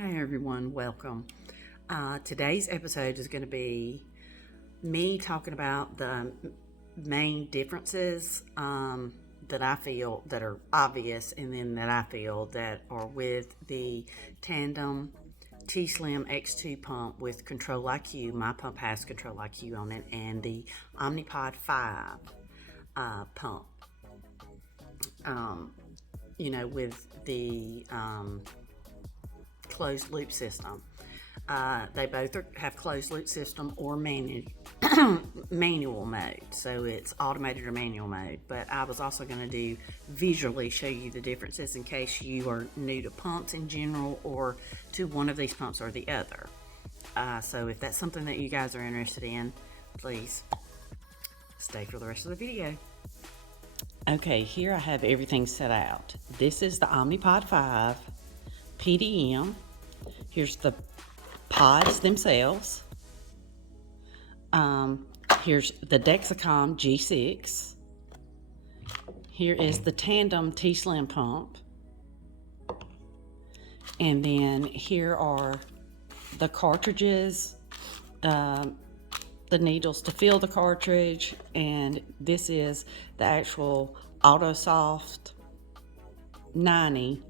Hi everyone, welcome. Today's episode is going to be me talking about the main differences that I feel that are obvious, and then that I feel that are with the Tandem Tslim X2 pump with Control IQ. My pump has Control IQ on it, and the Omnipod 5 pump. Um, with the closed loop system. They both have closed loop system or manual mode, so it's automated or manual mode. But I was also going to do visually show you the differences in case you are new to pumps in general or to one of these pumps or the other. So if that's something that you guys are interested in, please stay for the rest of the video. Okay, here I have everything set out. This is the Omnipod 5 PDM. Here's the pods themselves. Here's the Dexcom G6. Here is the Tandem Tslim pump. And then here are the cartridges, the needles to fill the cartridge, and this is the actual AutoSoft 90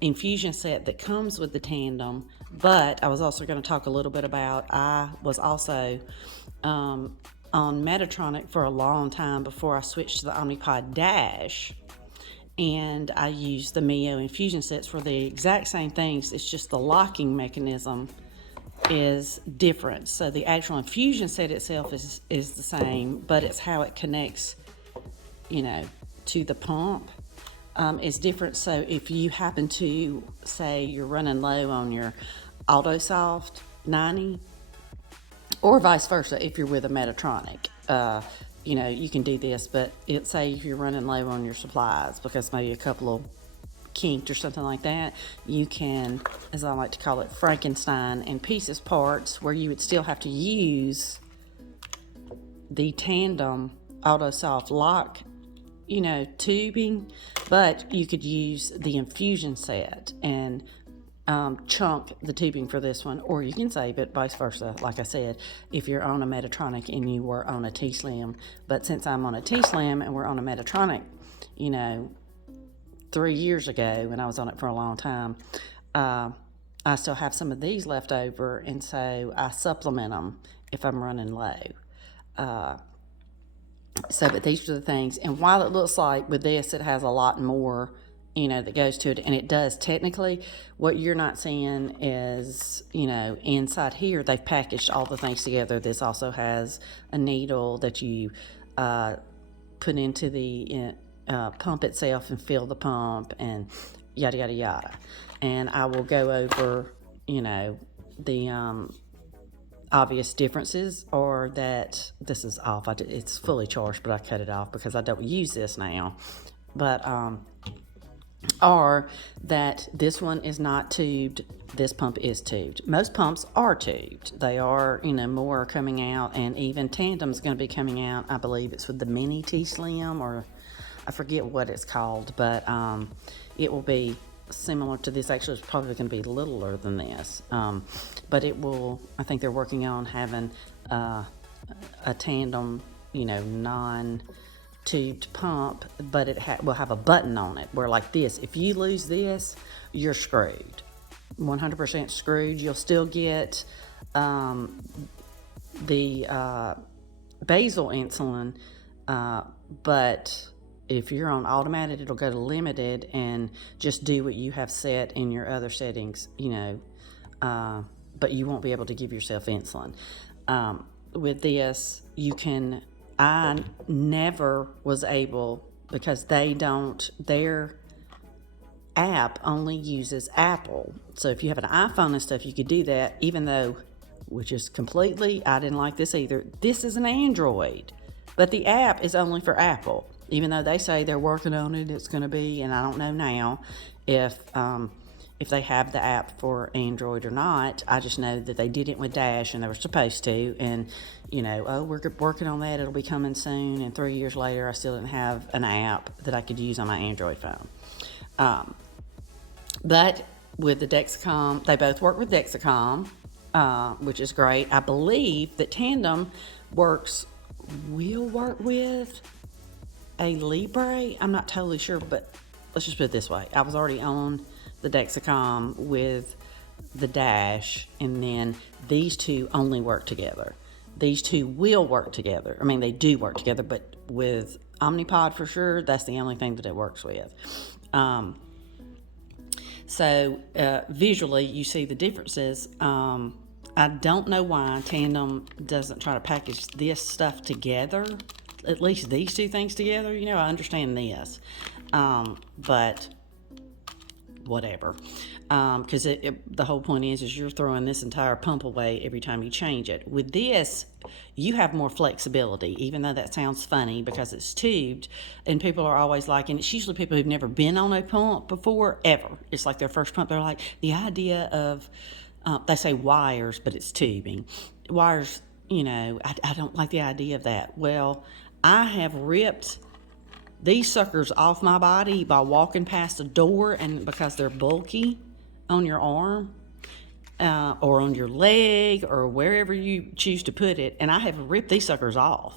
infusion set that comes with the Tandem. But I was also going to talk a little bit about, I was also on Medtronic for a long time before I switched to the Omnipod Dash, and I used the Mio infusion sets for the exact same things. It's just the locking mechanism is different. So the actual infusion set itself is the same, but it's how it connects, to the pump is different. So if you happen to say you're running low on your AutoSoft 90, or vice versa, if you're with a Medtronic, you can do this. But say if you're running low on your supplies because maybe a couple of kinked or something like that, you can, as I like to call it, Frankenstein and pieces parts, where you would still have to use the Tandem AutoSoft lock, tubing, but you could use the infusion set and chunk the tubing for this one, or you can save it, vice versa. Like I said, if you're on a Medtronic and you were on a Tslim, but since I'm on a Tslim and we're on a Medtronic, 3 years ago, and I was on it for a long time, I still have some of these left over, and so I supplement them if I'm running low. But these are the things, and while it looks like with this it has a lot more, that goes to it, and it does technically, what you're not seeing is, inside here they've packaged all the things together. This also has a needle that you put into the pump itself and fill the pump and yada yada yada. And I will go over, the obvious differences are that this is off. It's fully charged, but I cut it off because I don't use this now. But are that this one is not tubed, this pump is tubed. Most pumps are tubed. They are, more coming out, and even Tandem's going to be coming out. I believe it's with the mini Tslim, or I forget what it's called, but it will be similar to this. Actually, it's probably going to be littler than this, but it will, I think they're working on having a Tandem, non-tubed pump, but it will have a button on it where, like this, if you lose this, you're screwed, 100% screwed. You'll still get the basal insulin, but if you're on automatic, it'll go to limited and just do what you have set in your other settings, but you won't be able to give yourself insulin. With this, I never was able, because their app only uses Apple. So if you have an iPhone and stuff, you could do that, even though, which is completely, I didn't like this either. This is an Android, but the app is only for Apple. Even though they say they're working on it, it's going to be, and I don't know now if they have the app for Android or not. I just know that they did it with Dash, and they were supposed to, and we're working on that, it'll be coming soon. And 3 years later, I still didn't have an app that I could use on my Android phone. But with the Dexcom. They both work with Dexcom, which is great. I believe that Tandem will work with a Libre. I'm not totally sure, but let's just put it this way. I was already on the Dexcom with the Dash, and then these two only work together. These two will work together. I mean, they do work together, but with Omnipod for sure, that's the only thing that it works with. So visually, you see the differences. I don't know why Tandem doesn't try to package this stuff together, at least these two things together. You know, I understand this, but whatever. Because the whole point is you're throwing this entire pump away every time you change it. With this, you have more flexibility, even though that sounds funny because it's tubed, and people are always like, and it's usually people who've never been on a pump before, ever. It's like their first pump. They're like, the idea of, they say wires, but it's tubing. Wires, you know, I don't like the idea of that. Well, I have ripped these suckers off my body by walking past a door, and because they're bulky on your arm or on your leg or wherever you choose to put it, and I have ripped these suckers off,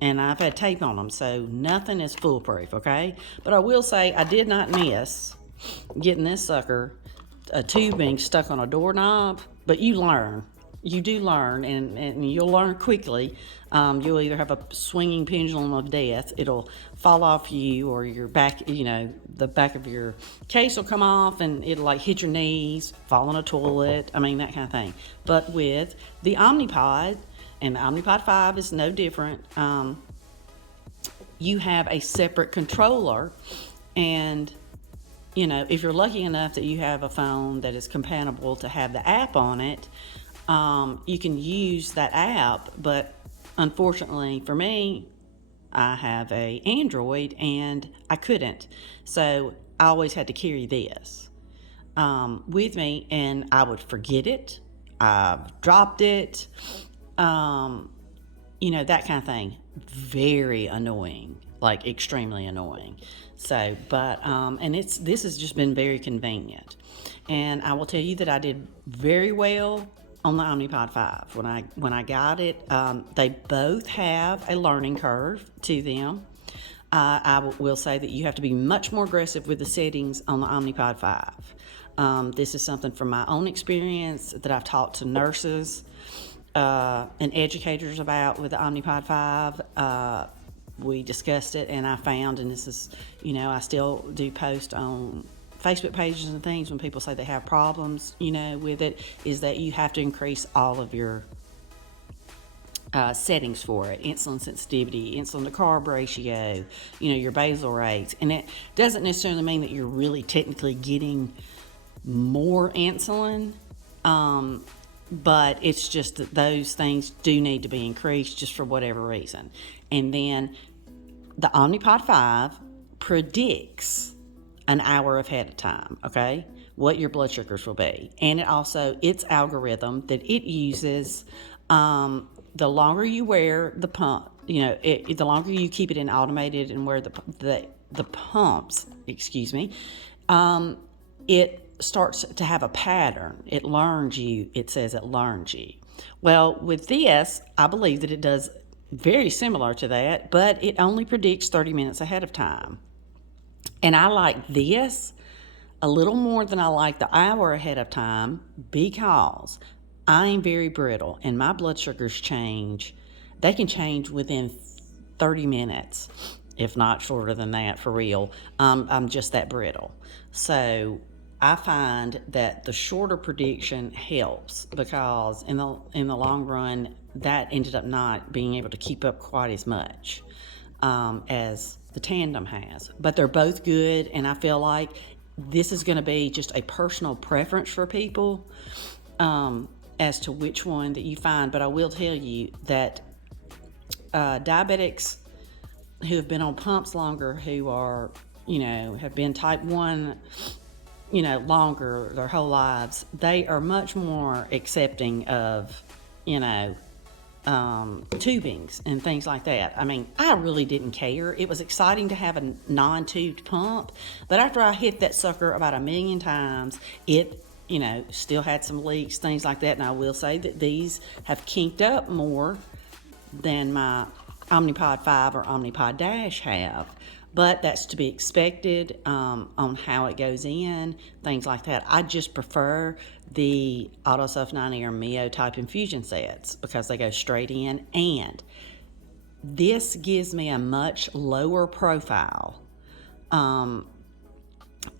and I've had tape on them, so nothing is foolproof, okay? But I will say I did not miss getting this sucker, a tubing stuck on a doorknob, but you learn. You do learn, and you'll learn quickly. You'll either have a swinging pendulum of death. It'll fall off you, or your back, you know, the back of your case will come off, and it'll like hit your knees, fall in a toilet. I mean, that kind of thing. But with the Omnipod, and the Omnipod 5 is no different, you have a separate controller, and you know, if you're lucky enough that you have a phone that is compatible to have the app on it, you can use that app. But unfortunately for me, I have a Android and I couldn't. So I always had to carry this with me, and I would forget it. I've dropped it, you know, that kind of thing. Very annoying, like extremely annoying. So, but, and this has just been very convenient. And I will tell you that I did very well on the Omnipod 5. When I got it, they both have a learning curve to them. I will say that you have to be much more aggressive with the settings on the Omnipod 5. This is something from my own experience that I've talked to nurses and educators about with the Omnipod 5. We discussed it, and I found, and this is, you know, I still do post on Facebook pages and things when people say they have problems, you know, with it, is that you have to increase all of your settings for it. Insulin sensitivity, insulin to carb ratio, you know, your basal rates. And it doesn't necessarily mean that you're really technically getting more insulin, but it's just that those things do need to be increased just for whatever reason. And then the Omnipod 5 predicts an hour ahead of time, okay, what your blood sugars will be. And it also, its algorithm that it uses, the longer you wear the pump, you know, the longer you keep it in automated and wear the pumps, it starts to have a pattern. It learns you. Well, with this, I believe that it does very similar to that, but it only predicts 30 minutes ahead of time. And I like this a little more than I like the hour ahead of time, because I am very brittle and my blood sugars change. They can change within 30 minutes, if not shorter than that, for real. I'm just that brittle. So I find that the shorter prediction helps, because in the long run, that ended up not being able to keep up quite as much as the Tandem has. But they're both good, and I feel like this is going to be just a personal preference for people as to which one that you find. But I will tell you that diabetics who have been on pumps longer, who are, you know, have been type 1, you know, longer, their whole lives, they are much more accepting of, you know, tubings and things like that. I mean, I really didn't care. It was exciting to have a non-tubed pump, but after I hit that sucker about 1,000,000 times, it, still had some leaks, things like that. And I will say that these have kinked up more than my Omnipod 5 or Omnipod Dash have. But that's to be expected on how it goes in, things like that. I just prefer the AutoSelf 90 or Mio type infusion sets because they go straight in, and this gives me a much lower profile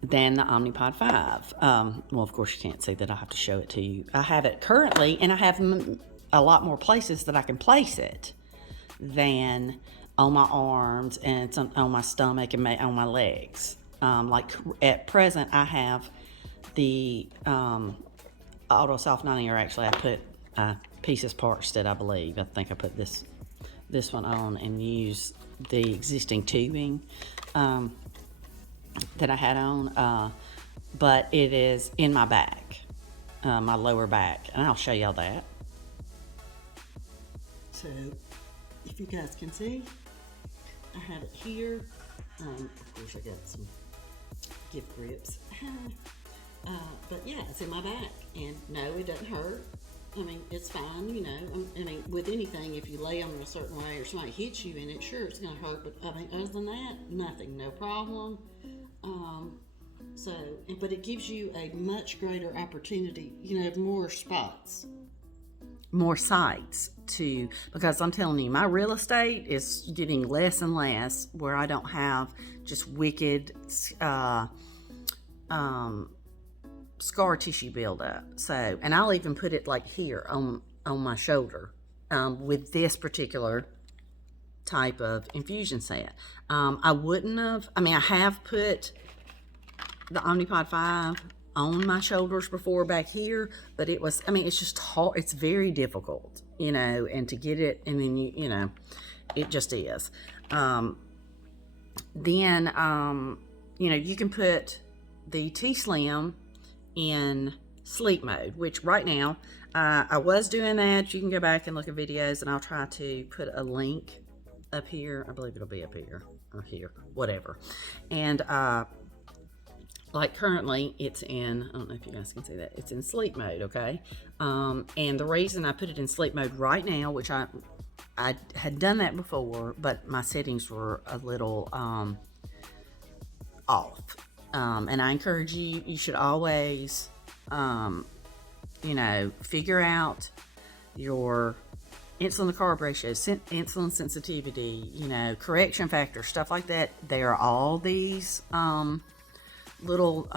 than the Omnipod 5. Well, of course, you can't see that. I have to show it to you. I have it currently, and I have a lot more places that I can place it than on my arms and it's on my stomach and on my legs. Like at present, I have the AutoSelf 90, or actually I put pieces parched it, I believe. I think I put this one on and used the existing tubing that I had on, but it is in my back, my lower back, and I'll show y'all that. So if you guys can see, I have it here. Of course, I got some gift grips. But yeah, it's in my back. And no, it doesn't hurt. I mean, it's fine, I mean, with anything, if you lay on it a certain way or somebody hits you in it, sure, it's going to hurt. But I mean, other than that, nothing, no problem. But it gives you a much greater opportunity, more spots, more sites because I'm telling you, my real estate is getting less and less where I don't have just wicked scar tissue buildup. So, and I'll even put it like here on my shoulder with this particular type of infusion set. I wouldn't have, I have put the Omnipod 5 on my shoulders before back here, but it's just hard. It's very difficult, and to get it, and then it just is. Then, you can put the Tslim in sleep mode, which right now, I was doing that. You can go back and look at videos, and I'll try to put a link up here. I believe it'll be up here or here, whatever. And, like currently it's in, I don't know if you guys can see that, it's in sleep mode, okay? And the reason I put it in sleep mode right now, which I had done that before, but my settings were a little off. And I encourage you should always, figure out your insulin to carb ratio, insulin sensitivity, correction factor, stuff like that. There are all these little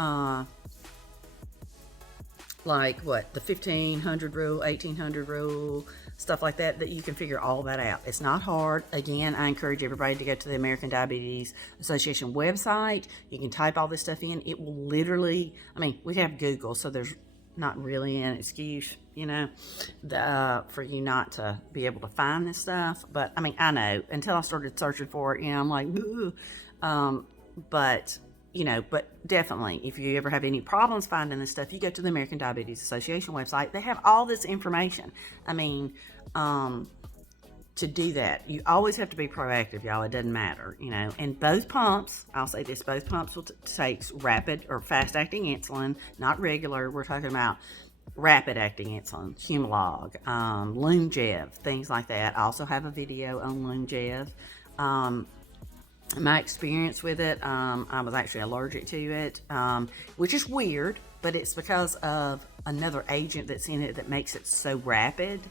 like what the 1500 rule, 1800 rule, stuff like that you can figure all that out. It's not hard. Again, I encourage everybody to go to the American Diabetes Association website. You can type all this stuff in. It will literally, we have Google, so there's not really an excuse, for you not to be able to find this stuff. But I know until I started searching for it, I'm like, but definitely, if you ever have any problems finding this stuff, you go to the American Diabetes Association website. They have all this information. To do that, you always have to be proactive, y'all. It doesn't matter, And both pumps, I'll say this, both pumps will take rapid or fast-acting insulin, not regular. We're talking about rapid-acting insulin, Humalog, Lumjev, things like that. I also have a video on Lumjev. My experience with it, I was actually allergic to it, which is weird, but it's because of another agent that's in it that makes it so rapid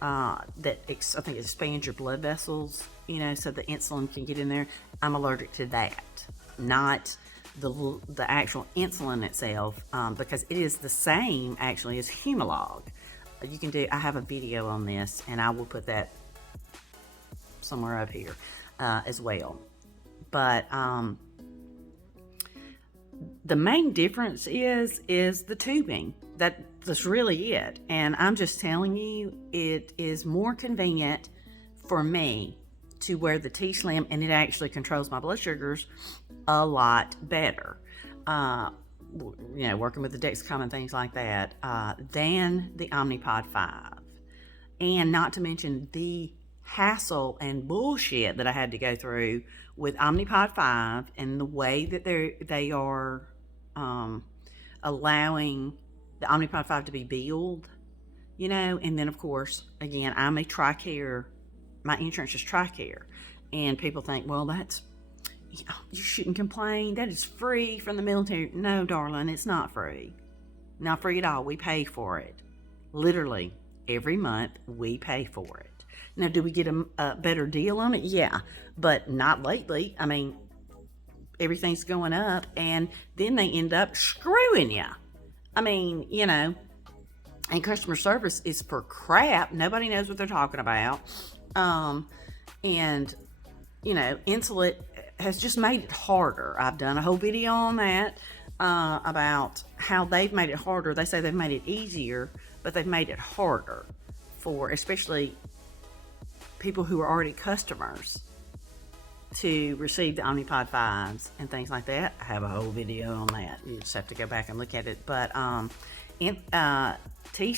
that I think it expands your blood vessels, so the insulin can get in there. I'm allergic to that, not the actual insulin itself, because it is the same actually as Humalog. I have a video on this, and I will put that somewhere up here as well. But the main difference is the tubing. That's really it. And I'm just telling you, it is more convenient for me to wear the Tslim, and it actually controls my blood sugars a lot better. Working with the Dexcom and things like that, than the Omnipod 5. And not to mention the hassle and bullshit that I had to go through with Omnipod 5 and the way that they are allowing the Omnipod 5 to be billed, and then of course, again, I'm a TRICARE, my insurance is TRICARE, and people think, well, that's, you shouldn't complain, that is free from the military. No, darling, it's not free. Not free at all. We pay for it. Literally, every month, we pay for it. Now, do we get a better deal on it? Yeah, but not lately. I mean, everything's going up, and then they end up screwing you. I mean, and customer service is for crap. Nobody knows what they're talking about. And, Insulet has just made it harder. I've done a whole video on that about how they've made it harder. They say they've made it easier, but they've made it harder for especially people who are already customers to receive the Omnipod 5s and things like that. I have a whole video on that. You just have to go back and look at it. But Tslim,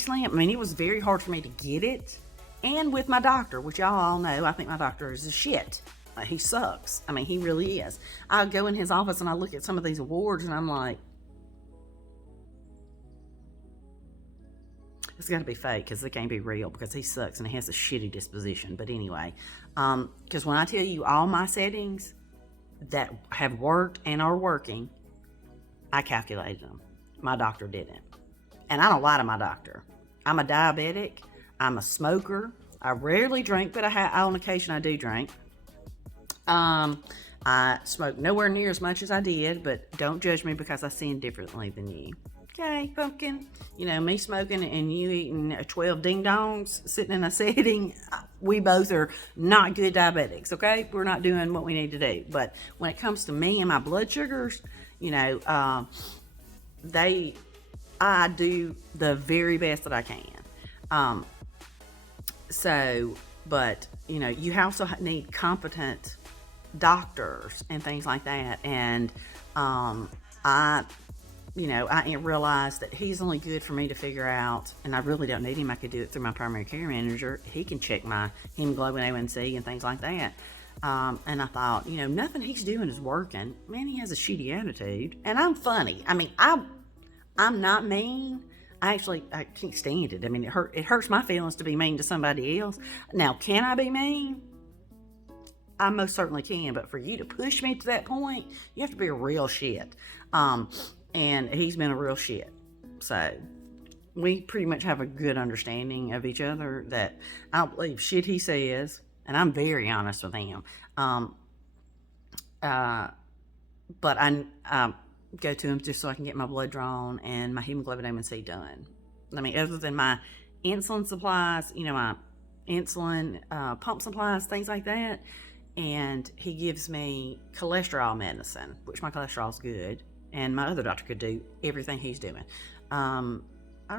I mean, it was very hard for me to get it. And with my doctor, which y'all all know, I think my doctor is a shit. He sucks. I mean, he really is. I go in his office and I look at some of these awards and I'm like, it's got to be fake because it can't be real, because he sucks and he has a shitty disposition. But anyway, because when I tell you all my settings that have worked and are working, I calculated them. My doctor didn't. And I don't lie to my doctor. I'm a diabetic. I'm a smoker. I rarely drink, but on occasion I do drink. I smoke nowhere near as much as I did, but don't judge me because I sin differently than you. Okay, pumpkin. Me smoking and you eating 12 ding-dongs sitting in a setting, we both are not good diabetics, okay? We're not doing what we need to do. But when it comes to me and my blood sugars, I do the very best that I can. But you also need competent doctors and things like that. And I realized that he's only good for me to figure out, and I really don't need him. I could do it through my primary care manager. He can check my hemoglobin A1C and things like that. And I thought, nothing he's doing is working. Man, he has a shitty attitude. And I'm funny. I mean, I'm not mean. I can't stand it. I mean, it hurts my feelings to be mean to somebody else. Now, can I be mean? I most certainly can. But for you to push me to that point, you have to be a real shit. And he's been a real shit. So we pretty much have a good understanding of each other, that I don't believe shit he says, and I'm very honest with him. But I go to him just so I can get my blood drawn and my hemoglobin A1C done. I mean, other than my insulin supplies, my insulin pump supplies, things like that. And he gives me cholesterol medicine, which my cholesterol's good. And my other doctor could do everything he's doing. I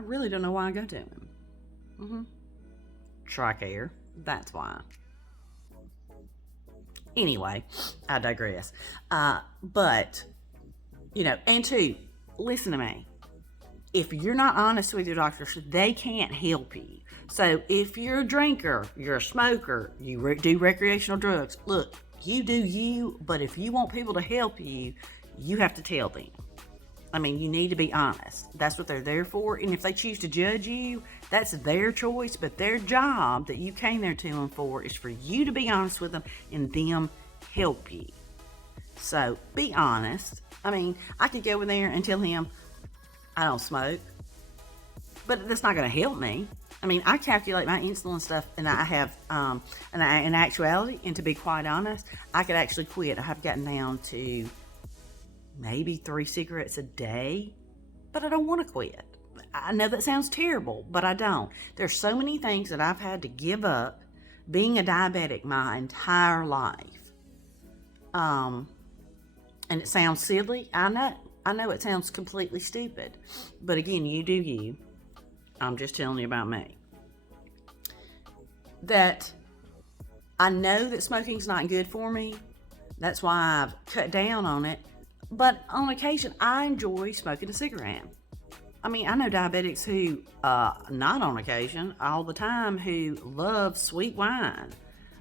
really don't know why I go to him. TRICARE, that's why. Anyway, I digress. But, and two, listen to me. If you're not honest with your doctors, they can't help you. So if you're a drinker, you're a smoker, you do recreational drugs, look, you do you, but if you want people to help you, you have to tell them. I mean, you need to be honest. That's what they're there for. And if they choose to judge you, that's their choice. But their job that you came there to them for is for you to be honest with them and them help you. So be honest. I mean, I could go in there and tell him I don't smoke, but that's not going to help me. I mean, I calculate my insulin stuff, and I have, in actuality, and to be quite honest, I could actually quit. I have gotten down to maybe 3 cigarettes a day, but I don't want to quit. I know that sounds terrible, but I don't. There's so many things that I've had to give up being a diabetic my entire life. And it sounds silly. I know it sounds completely stupid, but again, you do you. I'm just telling you about me. That I know that smoking's not good for me. That's why I've cut down on it. But on occasion, I enjoy smoking a cigarette. I mean, I know diabetics who, not on occasion, all the time, who love sweet wine.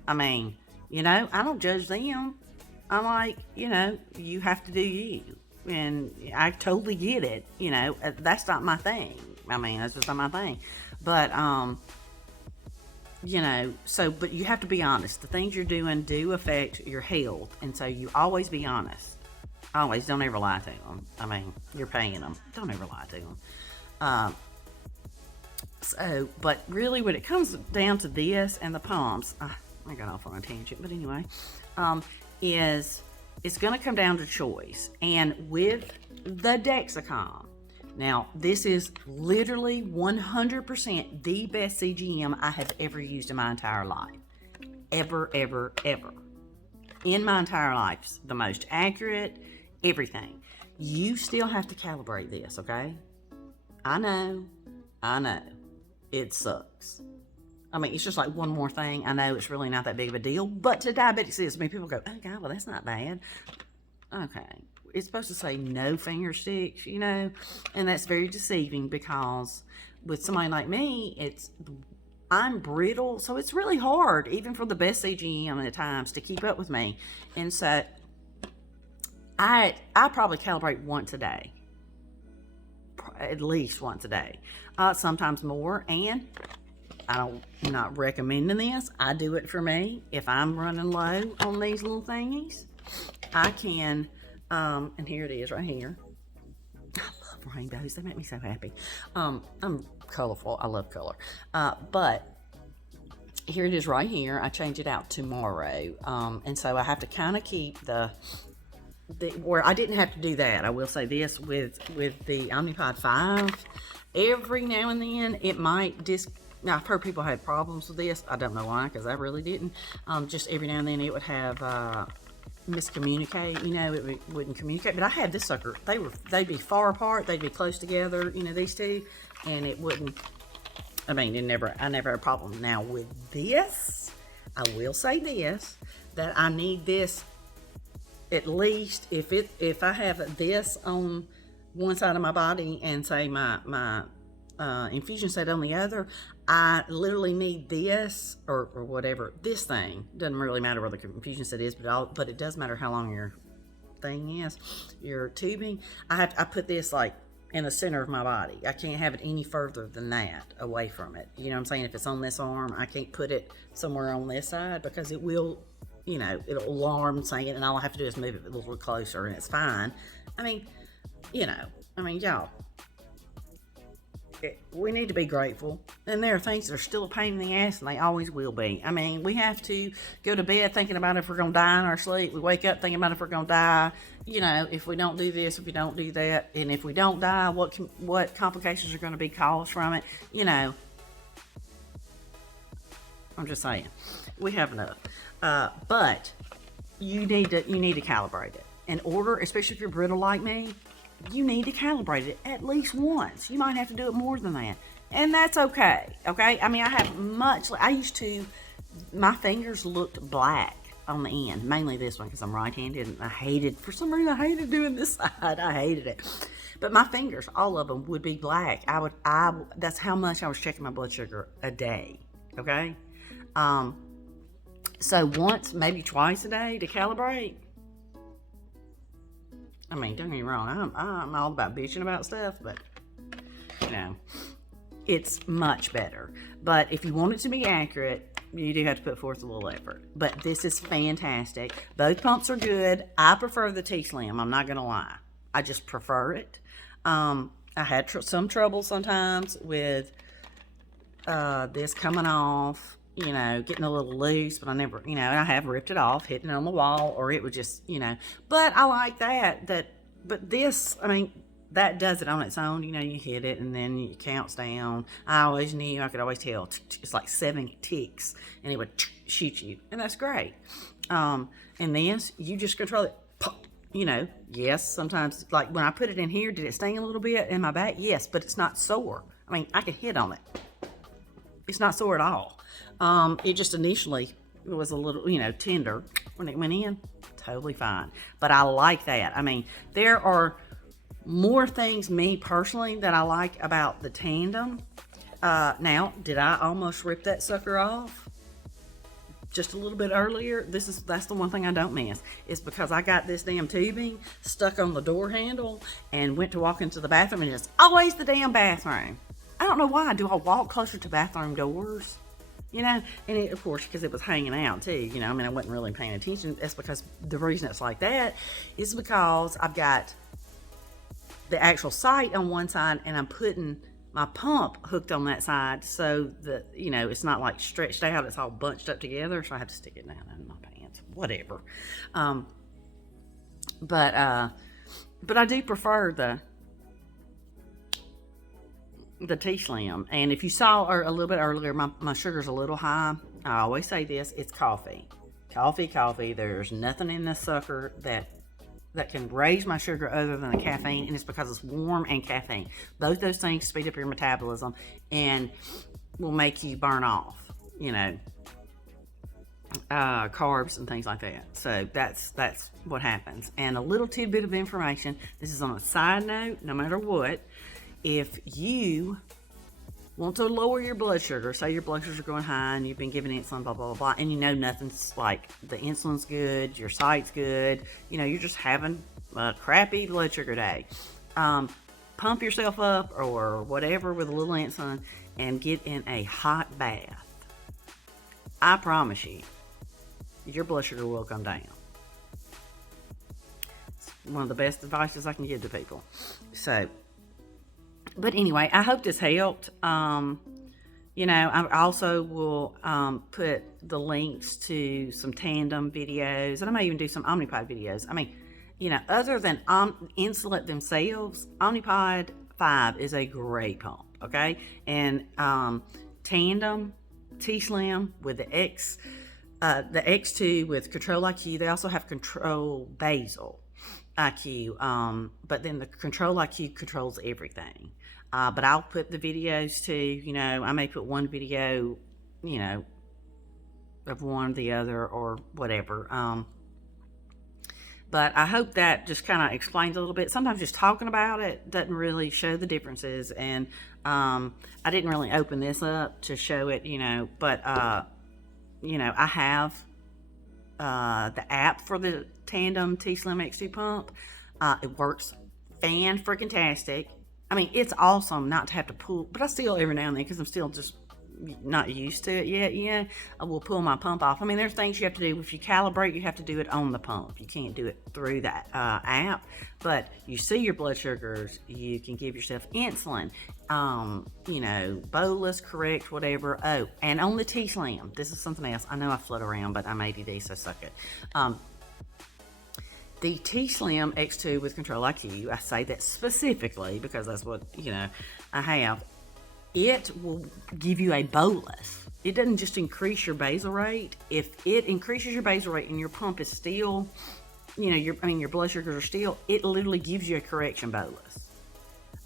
I mean, I don't judge them. I'm like, you have to do you. And I totally get it. That's not my thing. I mean, that's just not my thing. But, but you have to be honest. The things you're doing do affect your health. And so you always be honest. Always, don't ever lie to them. I mean, you're paying them. Don't ever lie to them. But really, when it comes down to this and the pumps, I got off on a tangent, but anyway, is it's going to come down to choice. And with the Dexcom, now this is literally 100% the best CGM I have ever used in my entire life. Ever, ever, ever. In my entire life, it's the most accurate, everything. You still have to calibrate this, okay? I know. It sucks. I mean, it's just like one more thing. I know it's really not that big of a deal, but to diabetics it is. I mean, people go, oh God, well, that's not bad. Okay. It's supposed to say no finger sticks, and that's very deceiving because with somebody like me, I'm brittle, so it's really hard, even for the best CGM at times, to keep up with me. And so I probably calibrate once a day, at least once a day, sometimes more. And I'm not recommending this. I do it for me. If I'm running low on these little thingies, I can, and here it is right here. I love rainbows. They make me so happy. I'm colorful. I love color. But here it is right here. I change it out tomorrow. And so I have to kind of keep where I didn't have to do that. I will say this with the Omnipod 5, every now and then it might now, I've heard people had problems with this. I don't know why, because I really didn't. Just every now and then it would have miscommunicate. It wouldn't communicate. But I had this sucker. They'd be far apart. They'd be close together. These two, and it wouldn't. I mean, I never had a problem. Now with this, I will say this, that I need this at least if I have this on one side of my body and say my infusion set on the other, I literally need this or whatever, this thing. Doesn't really matter where the infusion set is, but it does matter how long your thing is, your tubing. I put this like in the center of my body. I can't have it any further than that away from it. You know what I'm saying? If it's on this arm, I can't put it somewhere on this side because it will, it'll alarm saying, and all I have to do is move it a little closer and it's fine. I mean, y'all, we need to be grateful. And there are things that are still a pain in the ass, and they always will be. I mean, we have to go to bed thinking about if we're going to die in our sleep. We wake up thinking about if we're going to die, if we don't do this, if we don't do that. And if we don't die, what complications are going to be caused from it. I'm just saying, we have enough. But you need to calibrate it. In order, especially if you're brittle like me, you need to calibrate it at least once. You might have to do it more than that. And that's okay. Okay? I mean, my fingers looked black on the end, mainly this one because I'm right-handed, and for some reason, I hated doing this side. I hated it. But my fingers, all of them, would be black. That's how much I was checking my blood sugar a day. Okay? So once, maybe twice a day to calibrate. I mean, don't get me wrong, I'm all about bitching about stuff, but, it's much better. But if you want it to be accurate, you do have to put forth a little effort. But this is fantastic. Both pumps are good. I prefer the Tslim, I'm not going to lie. I just prefer it. I had some trouble sometimes with this coming off, getting a little loose, but I never, I have ripped it off, hitting it on the wall, or it would just, but I like but this, I mean, that does it on its own. You hit it and then it counts down. I could always tell it's like 7 ticks and it would shoot you, and that's great. And this, you just control it. Pop, yes, sometimes, like when I put it in here, did it sting a little bit in my back? Yes, but it's not sore. I mean, I can hit on it. It's not sore at all. It just initially was a little, tender when it went in. Totally fine. But I like that. I mean, there are More things, me personally, that I like about the Tandem. Now, did I almost rip that sucker off just a little bit earlier? That's the one thing I don't miss. It's because I got this damn tubing stuck on the door handle and went to walk into the bathroom, and it's always the damn bathroom. I don't know why. Do I walk closer to bathroom doors? And of course, because it was hanging out too, I mean, I wasn't really paying attention. That's because the reason it's like that is because I've got the actual site on one side, and I'm putting my pump hooked on that side, so that it's not like stretched out, it's all bunched up together, so I have to stick it down in my pants, whatever. But I do prefer the Tslim. And if you saw a little bit earlier, my sugar's a little high. I always say this: it's coffee. There's nothing in this sucker that can raise my sugar other than the caffeine, and it's because it's warm and caffeine. Both those things speed up your metabolism and will make you burn off, carbs and things like that. So that's what happens. And a little tidbit of information, this is on a side note, no matter what, if you want to lower your blood sugar, say your blood sugars are going high and you've been giving insulin, blah, blah, blah, blah, and nothing's like, the insulin's good, your site's good, you're just having a crappy blood sugar day. Pump yourself up or whatever with a little insulin and get in a hot bath. I promise you, your blood sugar will come down. It's one of the best advices I can give to people. So, but anyway, I hope this helped. I also will put the links to some Tandem videos, and I may even do some Omnipod videos. I mean, other than Insulin themselves, Omnipod 5 is a great pump, okay? And Tandem, Tslim with the X2 with Control IQ, they also have Control Basal IQ, but then the Control IQ controls everything. But I'll put the videos too, I may put one video, of one or the other or whatever. But I hope that just kind of explains a little bit. Sometimes just talking about it doesn't really show the differences. And I didn't really open this up to show it, but, I have the app for the Tandem Tslim X2 pump. It works fan-freaking-tastic. I mean, it's awesome not to have to pull, but I still every now and then, because I'm still just not used to it yet, I will pull my pump off. I mean, there's things you have to do. If you calibrate, you have to do it on the pump. You can't do it through that app, but you see your blood sugars. You can give yourself insulin, bolus, correct, whatever. Oh, and on the Tslim, this is something else. I know I float around, but I'm ADD, so suck it. The Tslim X2 with Control IQ, I say that specifically because that's what, I have. It will give you a bolus. It doesn't just increase your basal rate. If it increases your basal rate and your pump is still, your blood sugars are still, it literally gives you a correction bolus.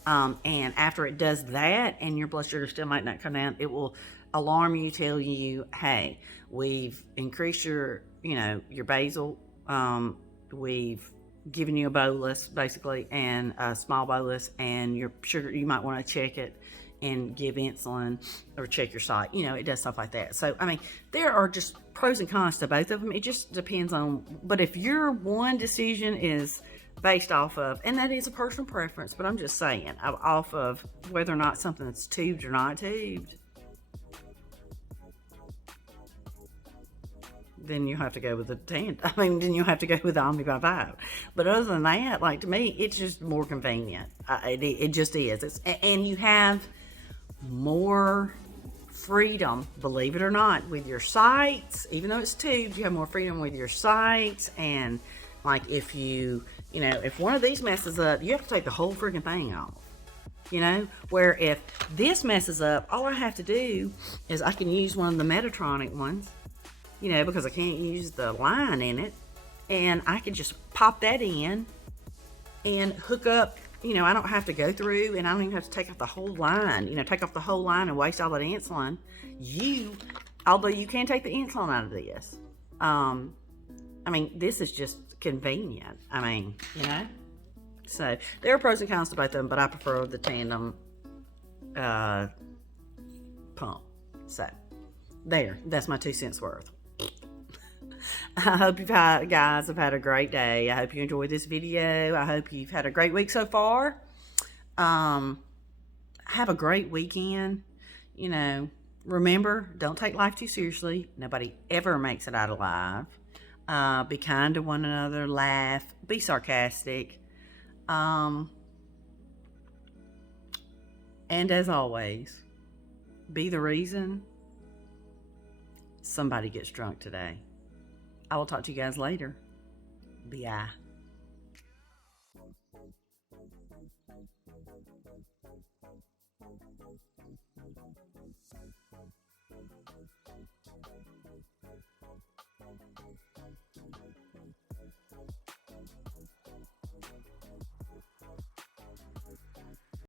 And after it does that and your blood sugar still might not come down, it will alarm you, tell you, hey, we've increased your basal, we've given you a bolus, basically, and a small bolus, and your sugar, you might want to check it and give insulin or check your site. It does stuff like that. So, I mean, there are just pros and cons to both of them. It just depends on, but if your one decision is based off of, and that is a personal preference, but I'm just saying, off of whether or not something's tubed or not tubed, then you have to go with the Tandem. Then you have to go with the Omnipod 5. But other than that, like, to me, it's just more convenient. It just is. And you have more freedom, believe it or not, with your sites. Even though it's tubed, you have more freedom with your sites. And, like, if if one of these messes up, you have to take the whole freaking thing off. Where if this messes up, all I have to do is I can use one of the Medtronic ones, because I can't use the line in it, and I can just pop that in and hook up. I don't have to go through, and I don't even have to take off the whole line, take off the whole line and waste all that insulin. Although you can take the insulin out of this. This is just convenient. So there are pros and cons to both of them, but I prefer the tandem pump. So that's my 2 cents worth. I hope guys have had a great day. I hope you enjoyed this video. I hope you've had a great week so far. Have a great weekend. Remember, don't take life too seriously. Nobody ever makes it out alive. Be kind to one another. Laugh. Be sarcastic. And as always, be the reason somebody gets drunk today. I will talk to you guys later. Bye.